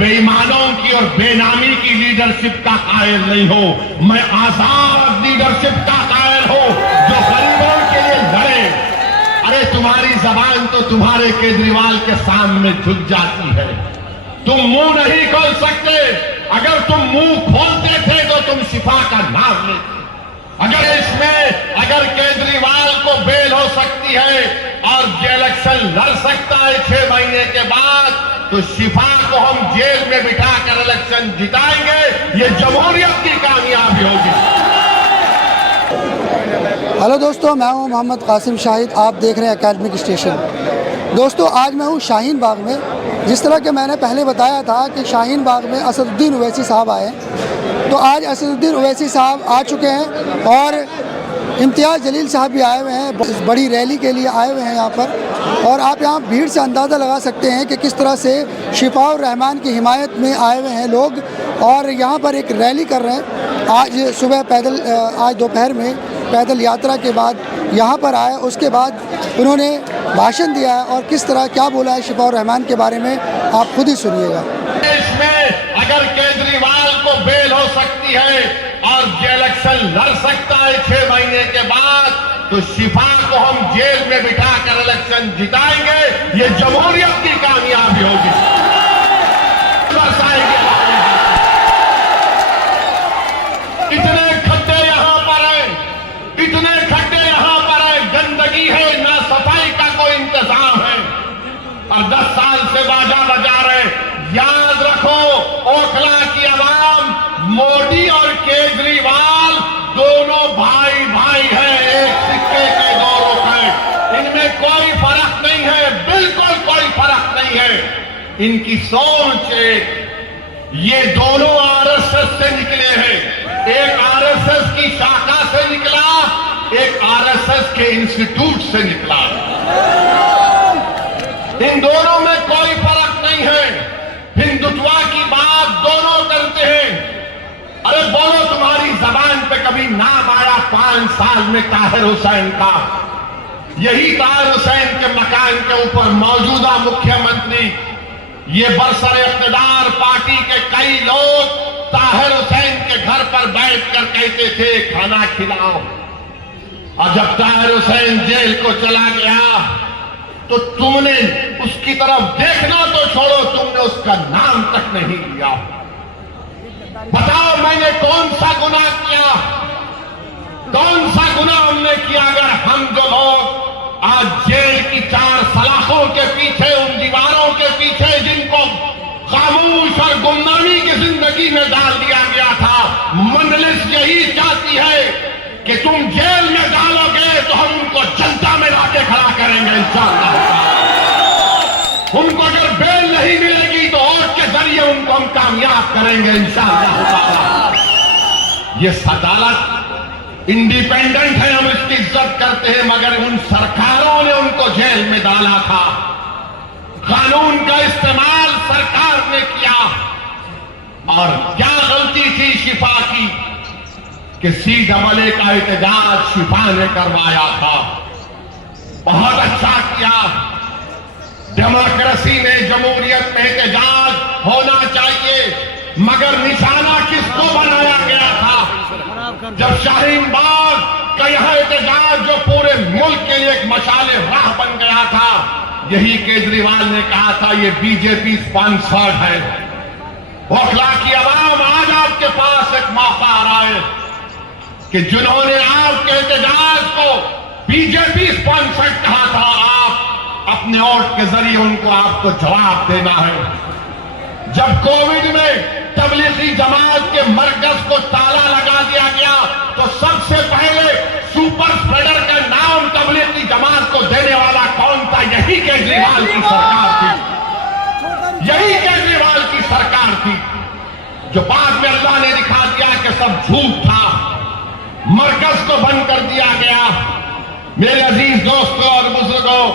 बेईमानों की और बेनामी की लीडरशिप का कायल नहीं हो। मैं आजाद लीडरशिप का कायल हूं जो गरीबों के लिए लड़े। अरे तुम्हारी जबान तो तुम्हारे केजरीवाल के सामने झुक जाती है, तुम मुंह नहीं खोल सकते। अगर तुम मुंह खोलते थे तो तुम शिफा का नाम लेते। अगर केजरीवाल को बेल हो सकती है और इलेक्शन लड़ सकता है 6 महीने के बाद, तो शिफा को हम जेल में बिठाकर इलेक्शन जिताएंगे। ये जमहूरियत की कामयाबी होगी। हेलो दोस्तों, मैं हूं मोहम्मद कासिम शाहिद। आप देख रहे हैं एकेडमिक स्टेशन। दोस्तों, आज मैं हूं शाहीन बाग में। जिस तरह के मैंने पहले बताया था कि शाहीन बाग में असदुद्दीन ओवैसी साहब आए, तो आज असदुद्दीन ओवैसी साहब आ चुके हैं और इम्तियाज़ जलील साहब भी आए हुए हैं। बड़ी रैली के लिए आए हुए हैं यहाँ पर, और आप यहाँ भीड़ से अंदाज़ा लगा सकते हैं कि किस तरह से शिफाउर रहमान की हिमायत में आए हुए हैं लोग, और यहाँ पर एक रैली कर रहे हैं। आज सुबह पैदल, आज दोपहर में पैदल यात्रा के बाद यहाँ पर आए, उसके बाद उन्होंने भाषण दिया है और किस तरह क्या बोला है शिफाउर रहमान के बारे में आप खुद ही सुनिएगा। देश में अगर केजरीवाल को बेल हो सकती है और इलेक्शन लड़ सकता है 6 महीने के बाद, तो शिफा को हम जेल में बिठाकर इलेक्शन जिताएंगे। ये जमहूरियत की कामयाबी होगी। इतने खड्डे यहाँ पर हैं, इतने खड्डे यहाँ पर हैं, गंदगी है, ना सफाई का कोई इंतजाम है, और 10 साल से बाजा बजा रहे। याद रखो, ओखला की आवाम मोदी और केजरीवाल दोनों भाई भाई हैं, एक सिक्के के 2 रुख हैं। इनमें कोई फर्क नहीं है, बिल्कुल कोई फर्क नहीं है। इनकी सोच एक, ये दोनों आरएसएस से निकले हैं। एक आरएसएस की शाखा से निकला, एक आरएसएस के इंस्टीट्यूट से निकला। इन दोनों में कोई फर्क नहीं है। हिंदुत्वा की बात दोनों करते हैं। अरे बोलो, तुम्हारी जबान पे कभी नाम आया 5 साल में ताहिर हुसैन का? यही ताहिर हुसैन के मकान के ऊपर मौजूदा मुख्यमंत्री, ये बरसर इक़्तिदार पार्टी के कई लोग ताहिर हुसैन के घर पर बैठकर कहते थे खाना खिलाओ। और जब ताहिर हुसैन जेल को चला गया तो तुमने उसकी तरफ देखना तो छोड़ो, तुमने उसका नाम तक नहीं लिया। बताओ, मैंने कौन सा गुनाह किया? कौन सा गुनाह हमने किया? अगर हम जो लोग आज जेल की 4 सलाखों के पीछे, उन दीवारों के पीछे जिनको खामोश और गुमनामी की जिंदगी में डाल दिया गया था, मंजलिस यही चाहती है कि तुम जेल में डालोगे तो हम उनको जनता में लाके खड़ा करेंगे इंशाअल्लाह। उनको अगर बेल नहीं मिलेगी तो वोट के जरिए उनको हम कामयाब करेंगे इंशाअल्लाह। ये अदालत इंडिपेंडेंट है, हम इसकी इज्जत करते हैं, मगर उन सरकारों ने उनको जेल में डाला था। कानून का इस्तेमाल सरकार ने किया, और क्या गलती थी शिफा की कि CAA का एहतजाज शिफा ने करवाया था। बहुत अच्छा किया। डेमोक्रेसी में, जमहूरियत में एहतजाज होना चाहिए, मगर निशाना किसको बनाया गया था? जब शाहीन बाग का यह एहतजाज जो पूरे मुल्क के लिए एक मशाले राह बन गया था, यही केजरीवाल ने कहा था ये बीजेपी स्पॉन्सर्ड है। ओखला की आवाम, आज आपके पास एक मौका आ रहा है कि जिन्होंने आपके एहतजाज को बीजेपी स्पॉन्सर्ड कहा था, आप अपने वोट के जरिए उनको आपको जवाब देना है। जब कोविड में तबलीगी जमात के मरकज को ताला लगा दिया गया, तो सबसे पहले सुपर स्प्रेडर का नाम तबलीगी जमात को देने वाला कौन था? यही केजरीवाल की सरकार थी। यही केजरीवाल की सरकार थी, जो बाद में अल्लाह ने दिखा दिया कि सब झूठ था, मरकज को बंद कर दिया गया। मेरे अजीज दोस्तों और बुजुर्गों,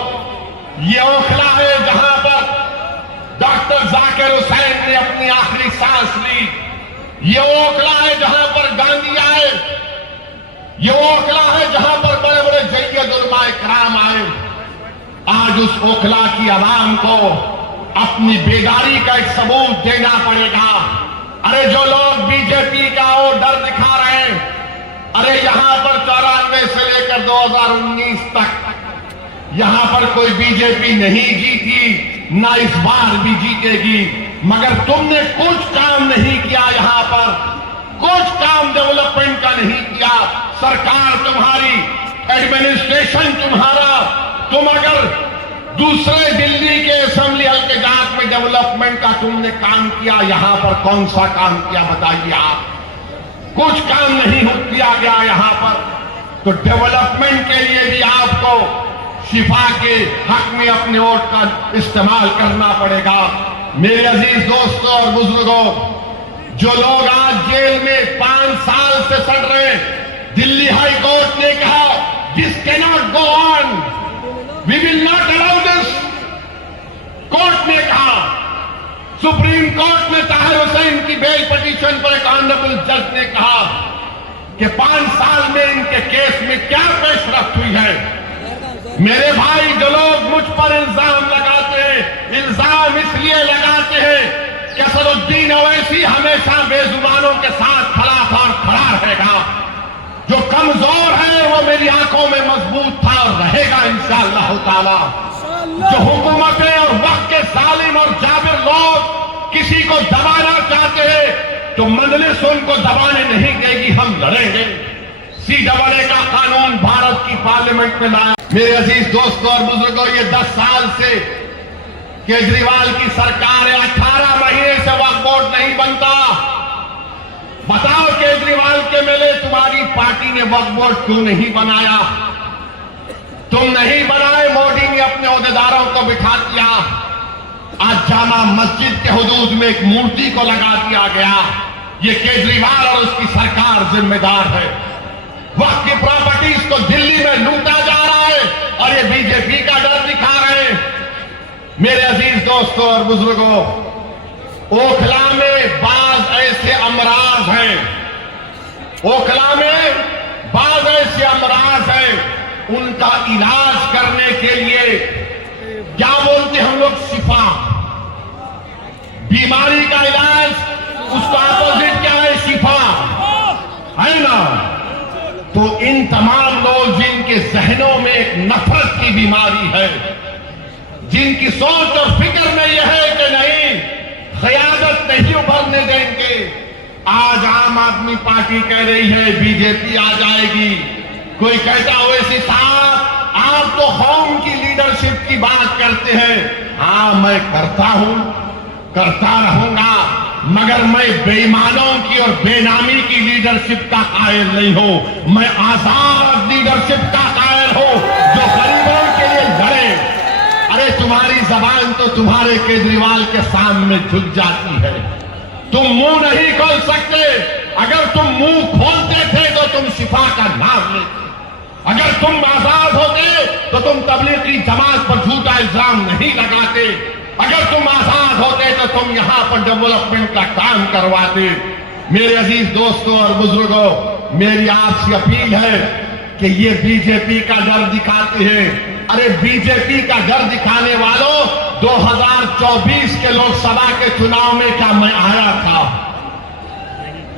ये ओखला है जहां पर डॉक्टर जाकिर हुसैन ने अपनी आखिरी सांस ली। ये ओखला है जहां पर गांधी आए। ये ओखला है जहां पर बड़े बड़े जय्यद उलमा इकराम आए। आज उस ओखला की आवाम को अपनी बेदारी का एक सबूत देना पड़ेगा। अरे जो लोग बीजेपी का और डर दिखा रहे हैं, अरे यहां पर 94 से लेकर 2019 तक यहां पर कोई बीजेपी नहीं जीती, ना इस बार भी जीतेगी। मगर तुमने कुछ काम नहीं किया, यहां पर कुछ काम डेवलपमेंट का नहीं किया। सरकार तुम्हारी, एडमिनिस्ट्रेशन तुम्हारा, तुम अगर दूसरे दिल्ली के असेंबली हल्के जात में डेवलपमेंट का तुमने काम किया, यहां पर कौन सा काम किया बताइए आप? कुछ काम नहीं किया गया यहां पर। तो डेवलपमेंट के लिए भी आपको शिफा के हक में अपने वोट का इस्तेमाल करना पड़ेगा। मेरे अजीज दोस्तों और बुजुर्गों, जो लोग आज जेल में 5 साल से सड़ रहे हैं, दिल्ली हाई कोर्ट ने कहा this cannot go on, we will not allow this. Court ने कहा, सुप्रीम कोर्ट में ताहिर हुसैन की बेल पिटीशन पर एक ऑनरेबल जज ने कहा कि 5 साल में इनके केस में क्या पेशरफ्त हुई है। मेरे भाई, जो लोग मुझ पर इल्जाम लगाते हैं, इल्जाम इसलिए लगाते हैं कि असदुद्दीन ओवैसी हमेशा बेजुबानों के साथ खड़ा था और खड़ा रहेगा। जो कमजोर है वो मेरी आंखों में मजबूत था और रहेगा इंशाअल्लाह ताला। जो हुकूमतें और वक्त के जालिम और जाबिर लोग किसी को दबाना चाहते हैं तो मजलिस उनको दबाने नहीं देगी, हम लड़ेंगे। CAA का कानून भारत की पार्लियामेंट में लाया। मेरे अजीज दोस्तों और बुजुर्गों, ये 10 साल से केजरीवाल की सरकार है, 18 महीने से वक्फ बोर्ड नहीं बनता। बताओ केजरीवाल के मेले, तुम्हारी पार्टी ने वक्फ बोर्ड क्यों नहीं बनाया? तुम नहीं बनाए, मोदी ने अपने ओहदेदारों को बिठा दिया। आज जामा मस्जिद के हुदूद में एक मूर्ति को लगा दिया गया। ये केजरीवाल और उसकी सरकार जिम्मेदार है। वक्त की प्रॉपर्टीज को दिल्ली में लूटा जा रहा है और ये बीजेपी का डर दिखा रहे हैं। मेरे अजीज दोस्तों और बुजुर्गों, ओखला में बाज ऐसे अमराज हैं, ओखला में बाज ऐसे अमराज हैं, उनका इलाज करने के लिए क्या बोलते हम लोग, शिफा। बीमारी का इलाज, उसका अपोजिट क्या है? शिफा, है ना? तो इन तमाम लोग जिनके जहनों में एक नफरत की बीमारी है, जिनकी सोच और फिक्र में यह है कि नहीं, क़यादत नहीं उभरने देंगे। आज आम आदमी पार्टी कह रही है बीजेपी आ जाएगी। कोई कहता ओवैसी साहब आप तो कौम की लीडरशिप की बात करते हैं। हाँ, मैं करता हूं, करता रहूंगा, मगर मैं बेईमानों की और बेनामी की लीडरशिप का कायल नहीं हूं। मैं आजाद लीडरशिप का कायल हूं जो गरीबों के लिए लड़े। अरे तुम्हारी जबान तो तुम्हारे केजरीवाल के सामने झुक जाती है, तुम मुंह नहीं खोल सकते। अगर तुम मुंह खोलते थे तो तुम शिफा का नाम लेते। अगर तुम आजाद होते तो तुम तबलीगी जमात पर झूठा इल्जाम नहीं लगाते। अगर तुम आजाद होते तो तुम यहां पर डेवलपमेंट का काम करवाते। मेरे अजीज दोस्तों और बुजुर्गों, मेरी आपसे अपील है कि ये बीजेपी का डर दिखाते हैं। अरे बीजेपी का डर दिखाने वालों, 2024 के लोकसभा के चुनाव में क्या मैं आया था?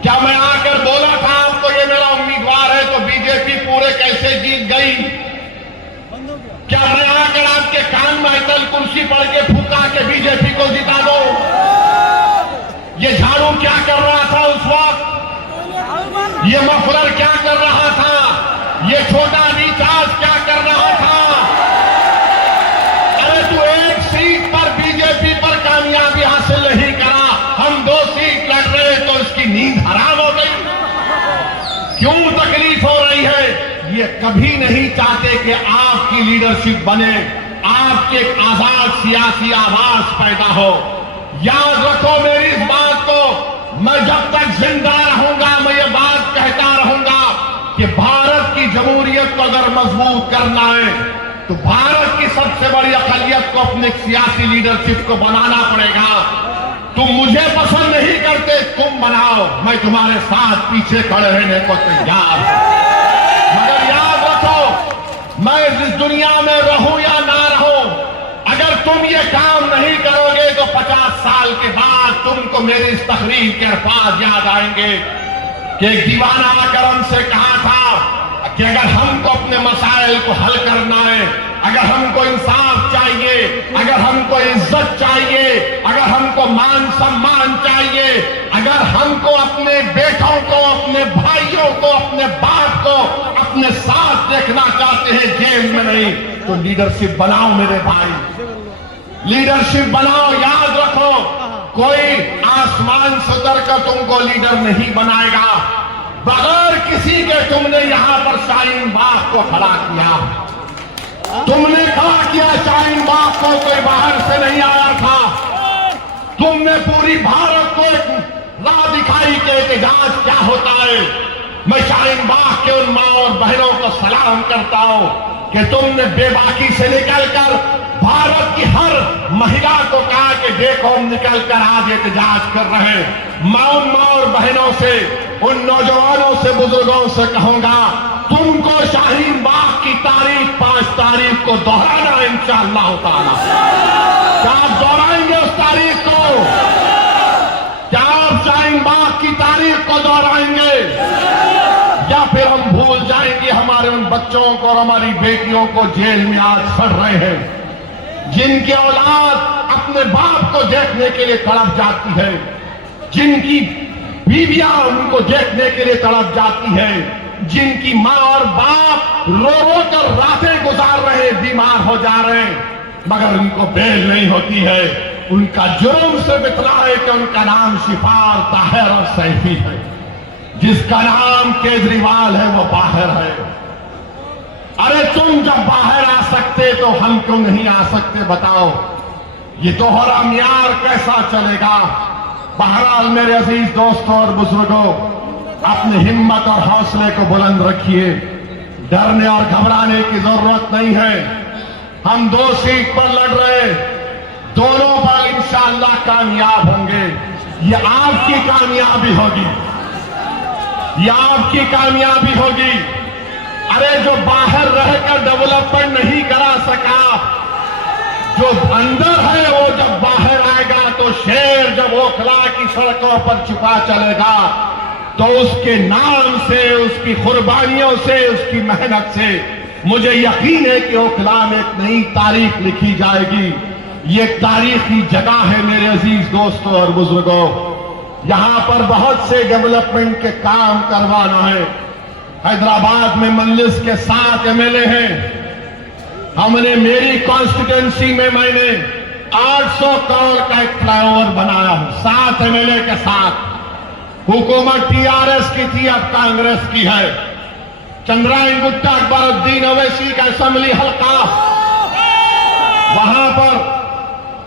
क्या मैं आकर बोला था आपको ये मेरा उम्मीदवार है तो बीजेपी पूरे कैसे जीत गई? क्या मैं आकर आपके कान में आयतल कुर्सी पढ़ के फूका के बीजेपी को जिता दो? ये झाड़ू क्या कर रहा था उस वक्त? ये मफलर क्या कर रहा था? ये छोटा रिचार्ज क्या कर रहा था? अरे तू एक सीट पर बीजेपी पर कामयाबी हासिल नहीं करा, हम 2 सीट लड़ रहे तो इसकी नींद हराम हो गई। क्यों तकलीफ हो रही है? ये कभी नहीं चाहते कि आपकी लीडरशिप बने, आपके एक आजाद सियासी आवाज पैदा हो। याद रखो मेरी इस बात को, मैं जब तक जिंदा रहूंगा मैं ये बात कहता रहूंगा कि भारत की जमहूरियत को अगर मजबूत करना है तो भारत की सबसे बड़ी अक़लियत को अपने सियासी लीडरशिप को बनाना पड़ेगा। तुम मुझे पसंद नहीं करते, तुम बनाओ, मैं तुम्हारे साथ पीछे खड़े रहने को तैयार हूं। मगर याद रखो, मैं इस दुनिया में रहूं या ना रहूं, अगर तुम ये काम नहीं करोगे 150 साल के बाद तुमको मेरी इस तकरीर के अल्फाज याद आएंगे कि एक दीवाना आकर हमसे कहा था कि अगर हमको अपने मसाइल को हल करना है, अगर हमको इंसाफ चाहिए, अगर हमको इज्जत चाहिए, अगर हमको मान सम्मान चाहिए, अगर हमको अपने बेटों को, अपने भाइयों को, अपने बाप को अपने साथ देखना चाहते हैं, जेल में नहीं, तो लीडरशिप बनाओ मेरे भाई, लीडरशिप बनाओ। याद रखो, कोई आसमान से उतरकर तुमको लीडर नहीं बनाएगा। बगैर किसी के तुमने यहां पर शाहीन बाग को खड़ा किया, तुमने खड़ा किया शाहीन बाग को, कोई बाहर से नहीं आया था। तुमने पूरी भारत को एक राह दिखाई कि एहतजाज क्या होता है। मैं शाहीन बाग के उन माँ और बहनों को सलाम करता हूं कि तुमने बेबाकी से निकलकर भारत की हर महिला को कहा कि देखो हम निकलकर आज एहतजाज कर रहे हैं। मैं उन माँ और बहनों से, उन नौजवानों से, बुजुर्गों से कहूंगा, तुमको शाहीन बाग की तारीख 5 तारीख को दोहराना है इंशाअल्लाह ताला। क्या आप दोहराएंगे उस तारीख को? क्या आप शाहीन बाग की तारीख को दोहराएंगे, या फिर हम भूल जाएंगे हमारे उन बच्चों को और हमारी बेटियों को जेल में आज सड़ रहे हैं, जिनकी औलाद अपने बाप को देखने के लिए तड़प जाती है, जिनकी बीवियां उनको देखने के लिए तड़प जाती है, जिनकी माँ और बाप रो रो कर रातें गुजार रहे, बीमार हो जा रहे हैं, मगर उनको बेल नहीं होती है। उनका जुर्म सिर्फ इतना है कि उनका नाम शिफार, ताहिर और सैफी है, जिसका नाम केजरीवाल है वो बाहर है। अरे तुम जब बाहर आ सकते तो हम क्यों नहीं आ सकते बताओ? ये दोहरा म्यार कैसा चलेगा? बहरहाल मेरे अजीज दोस्तों और बुजुर्गों, अपनी हिम्मत और हौसले को बुलंद रखिए, डरने और घबराने की जरूरत नहीं है। हम 2 सीट पर लड़ रहे, दोनों पर इंशाअल्लाह कामयाब होंगे। ये आपकी कामयाबी होगी, ये आपकी कामयाबी होगी। अरे जो बाहर रहकर डेवलपमेंट नहीं करा सका, जो अंदर है वो जब बाहर आएगा तो शेर जब ओखला की सड़कों पर छुपा चलेगा तो उसके नाम से, उसकी कुर्बानियों से, उसकी मेहनत से मुझे यकीन है कि ओखला में एक नई तारीख लिखी जाएगी। ये तारीखी जगह है मेरे अजीज दोस्तों और बुजुर्गों। यहां पर बहुत से डेवलपमेंट के काम करवाना है। हैदराबाद में मजलिस के 7 एमएलए हैं। हमने मेरी कॉन्स्टिट्यूंसी में मैंने 800 करोड़ का एक फ्लाईओवर बनाया हूं 7 एमएलए के साथ। हुकूमत टीआरएस की थी, अब कांग्रेस की है। चंद्रायन गुट्टा अकबरुद्दीन अवैसी का असेंबली हल्का, वहां पर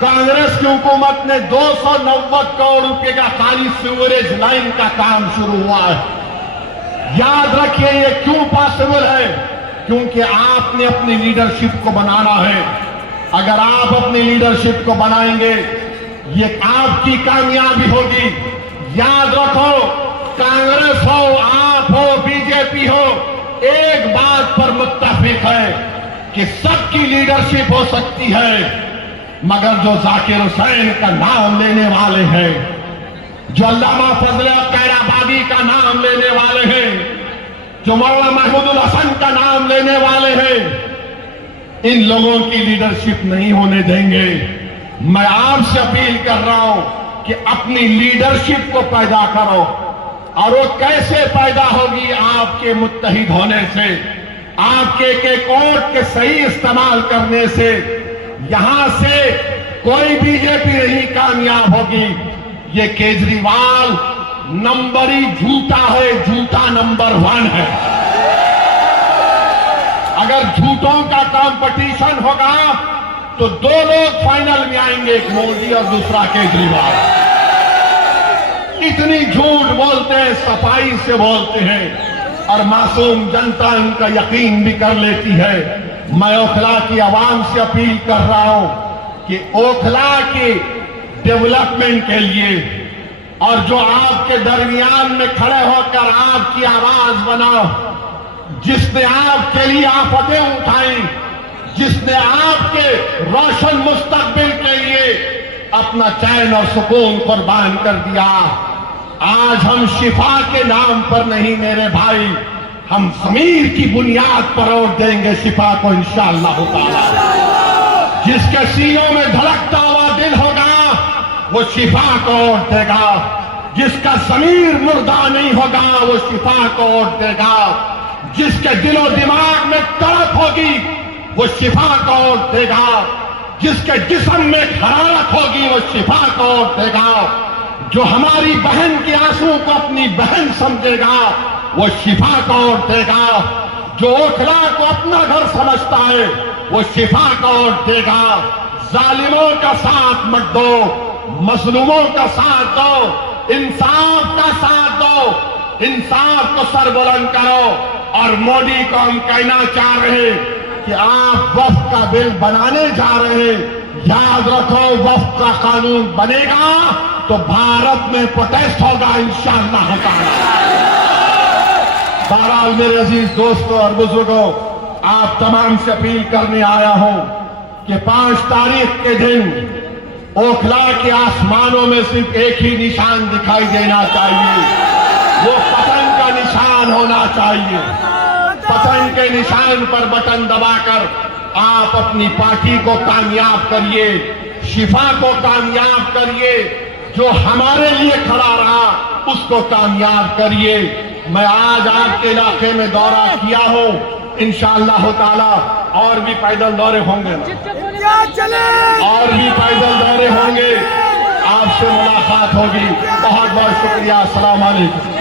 कांग्रेस की हुकूमत ने 290 करोड़ रुपए का खाली सीवरेज लाइन का काम शुरू हुआ है। याद रखिए ये क्यों पॉसिबल है? क्योंकि आपने अपनी लीडरशिप को बनाना है। अगर आप अपनी लीडरशिप को बनाएंगे, ये आपकी कामयाबी होगी। याद रखो, कांग्रेस हो, आप हो, बीजेपी हो, एक बात पर मुत्तफिक है कि सबकी लीडरशिप हो सकती है, मगर जो जाकिर हुसैन का नाम लेने वाले हैं, जो अल्लामा फजल कैराबादी का नाम लेने वाले हैं, जो मौलाना महमूदुल हसन का नाम लेने वाले हैं, इन लोगों की लीडरशिप नहीं होने देंगे। मैं आपसे अपील कर रहा हूं कि अपनी लीडरशिप को पैदा करो, और वो कैसे पैदा होगी? आपके मुत्तहिद होने से, आपके के वोट के सही इस्तेमाल करने से। यहां से कोई बीजेपी नहीं कामयाब होगी। ये केजरीवाल नंबरी झूठा है, झूठा नंबर 1 है। अगर झूठों का कंपटीशन होगा तो 2 लोग फाइनल में आएंगे, एक मोदी और दूसरा केजरीवाल। इतनी झूठ बोलते हैं, सफाई से बोलते हैं, और मासूम जनता इनका यकीन भी कर लेती है। मैं ओखला की आवाम से अपील कर रहा हूं कि ओखला के डेवलपमेंट के लिए, और जो आपके दरमियान में खड़े होकर आपकी आवाज बनाओ, जिसने आपके लिए आफतें उठाई, जिसने आपके रोशन मुस्तकबिल के लिए अपना चैन और सुकून कुर्बान कर दिया। आज हम शिफा के नाम पर नहीं मेरे भाई, हम ज़मीर की बुनियाद पर और देंगे शिफा को इंशाअल्लाह ताला। जिसके सीनों में धड़कता हुआ दिल होगा वो शिफा को और देगा। जिसका ज़मीर मुर्दा नहीं होगा वो शिफा को और देगा। जिसके दिलो दिमाग में तड़प होगी वो शिफा को और देगा। जिसके जिस्म में हरारत होगी वो शिफा को और देगा। जो हमारी बहन के आंसू को अपनी बहन समझेगा वो शिफा को और देगा। जो ओखला को अपना घर समझता है वो शिफा को और देगा। जालिमों का साथ मत दो, मजलूमों का साथ दो, इंसाफ का साथ दो, इंसाफ को सरबुलंद करो। और मोदी को हम कहना चाह रहे कि आप वक्फ का बिल बनाने जा रहे हैं, याद रखो वक्फ का कानून बनेगा तो भारत में प्रोटेस्ट होगा इंशाअल्लाह ताला। बहरहाल मेरे अजीज दोस्तों और बुजुर्गों, आप तमाम से अपील करने आया हूं कि 5 तारीख के दिन ओखला के आसमानों में सिर्फ एक ही निशान दिखाई देना चाहिए, वो पतंग का निशान होना चाहिए। पतंग के निशान पर बटन दबाकर आप अपनी पार्टी को कामयाब करिए, शिफा को कामयाब करिए। जो हमारे लिए खड़ा रहा उसको कामयाब करिए। मैं आज आपके इलाके में दौरा किया हूं, इंशाअल्लाह ताला और भी पैदल दौरे होंगे, और भी पैदल दौरे होंगे, आपसे मुलाकात होगी। बहुत बहुत शुक्रिया। अस्सलाम वालेकुम।